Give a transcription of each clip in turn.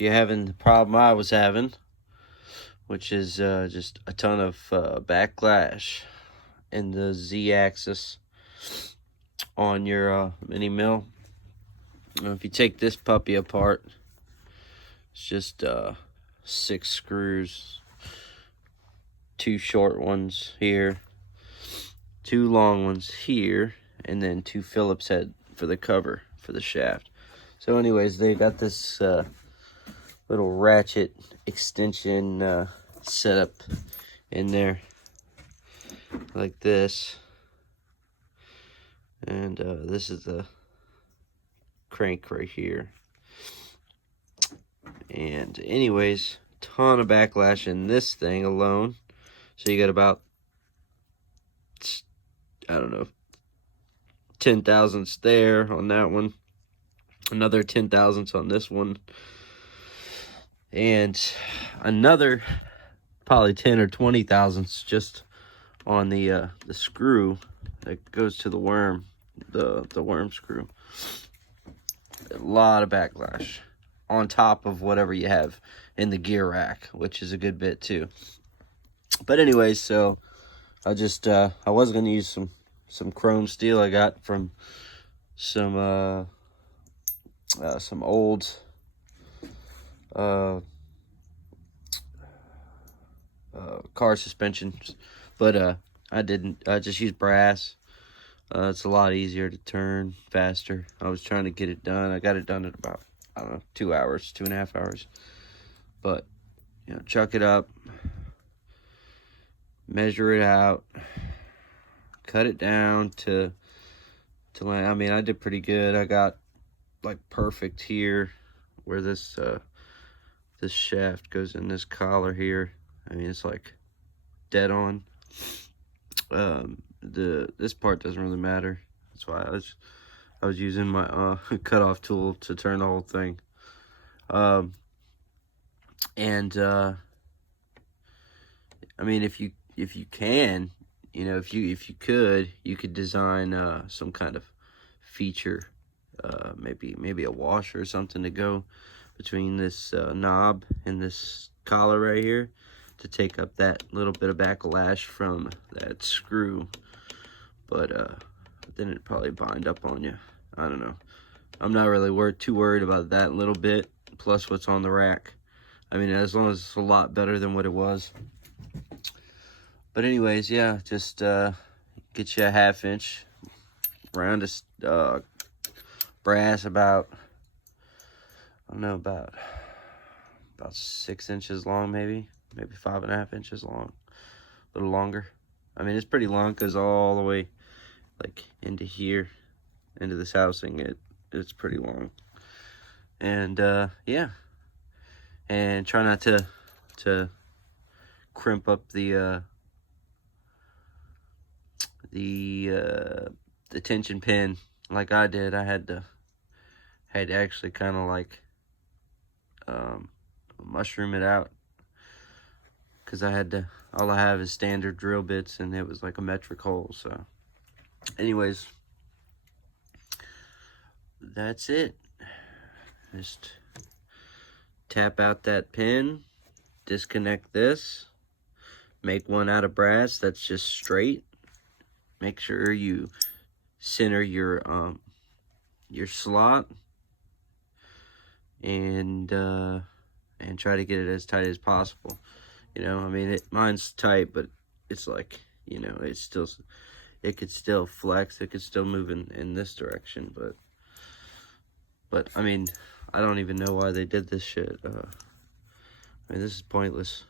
if you're having the problem I was having, which is just a ton of backlash in the Z-axis on your mini mill. If you take this puppy apart, it's just 6 screws, 2 short ones here, 2 long ones here, and then 2 Phillips head for the cover for the shaft. So anyways, they got this little ratchet extension setup in there like this, and this is the crank right here. And anyways, ton of backlash in this thing alone. So you got about, I don't know, 10 thousandths there on that one, another 10 thousandths on this one, and another probably 10 or 20 thousandths just on the screw that goes to the worm, the worm screw. A lot of backlash on top of whatever you have in the gear rack, which is a good bit too. But anyways, so I just I was gonna use some chrome steel I got from some old car suspensions, but I didn't. I just used brass. It's a lot easier to turn, faster. I was trying to get it done. I got it done in about, I don't know, 2 hours, 2.5 hours. But, you know, chuck it up, measure it out, cut it down to land. I mean, I did pretty good. I got like perfect here where this this shaft goes in this collar here. I mean, it's like dead on. This part doesn't really matter. That's why I was using my cutoff tool to turn the whole thing. I mean, if you can, you know, if you could, you could design some kind of feature, maybe a washer or something to go between this knob and this collar right here to take up that little bit of backlash from that screw. But then it'd probably bind up on you. I don't know. I'm not really too worried about that little bit, plus what's on the rack. I mean, as long as it's a lot better than what it was. But anyways, yeah, just get you a 1/2 inch round of brass about, I don't know, about 6 inches long, maybe 5.5 inches long, a little longer. I mean, it's pretty long because all the way like into here, into this housing, it's pretty long. And yeah, and try not to crimp up the tension pin like I did. I had to actually kind of like mushroom it out, because all I have is standard drill bits, and it was like a metric hole. So anyways, that's it. Just tap out that pin, disconnect this, make one out of brass that's just straight. Make sure you center your slot, and try to get it as tight as possible. You know, I mean, mine's tight, but it's like, you know, it could still flex, it could still move in this direction, but I mean, I don't even know why they did this shit. I mean, this is pointless.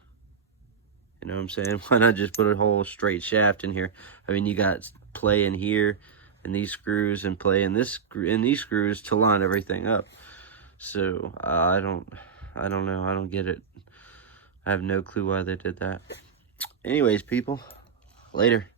You know what I'm saying? Why not just put a whole straight shaft in here? I mean, you got play in here and these screws, and play in these screws to line everything up. So I don't know. I don't get it. I have no clue why they did that. Anyways, people, later.